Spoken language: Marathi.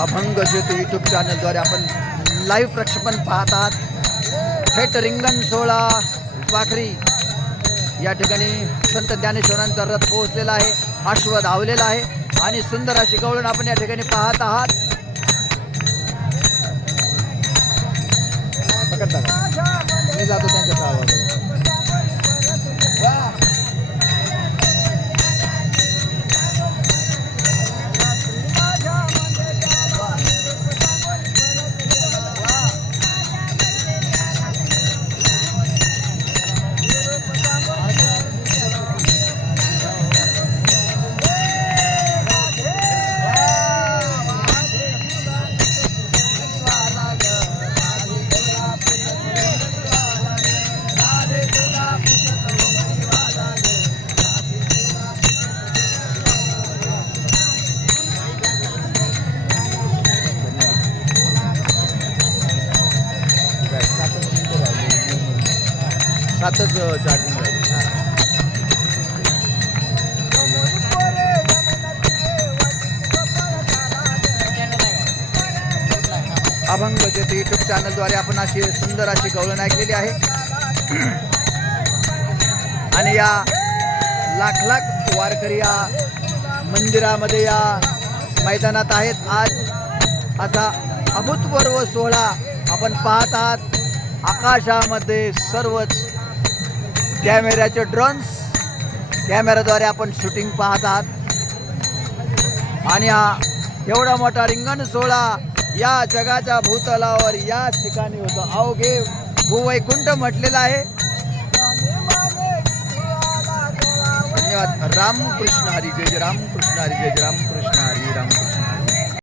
अभंग ज्योती यूट्यूब चॅनलद्वारे आपण लाईव्ह प्रक्षेपण पाहत आहात. थेट रिंगण सोहळा वाखरी या ठिकाणी संत ज्ञानेश्वरांचा रथ पोहोचलेला आहे, अश्व धावलेला आहे आणि सुंदर अशी गवळण आपण या ठिकाणी पाहत आहात. मी जातो त्यांच्या गावाकडे. सातच चार्जिंग अभंग ज्योती यूट्यूब चॅनलद्वारे आपण अशी सुंदर अशी गवळण ऐकलेली आहे. आणि या लाख लाख वारकरी या मंदिरामध्ये या मैदानात आहेत. आज असा अभूतपूर्व सोहळा आपण पाहत आहात. आकाशामध्ये सर्वच कॅमेऱ्याचे ड्रोन्स कॅमेराद्वारे आपण शूटिंग पाहत आहात. आणि हा एवढा मोठा रिंगण सोहळा या जगाच्या भूतलावर या ठिकाणी होतो. अवघे भूवैकुंठ म्हटलेलं आहे. धन्यवाद. रामकृष्ण हरी जय जय रामकृष्ण हरी जय जय रामकृष्ण.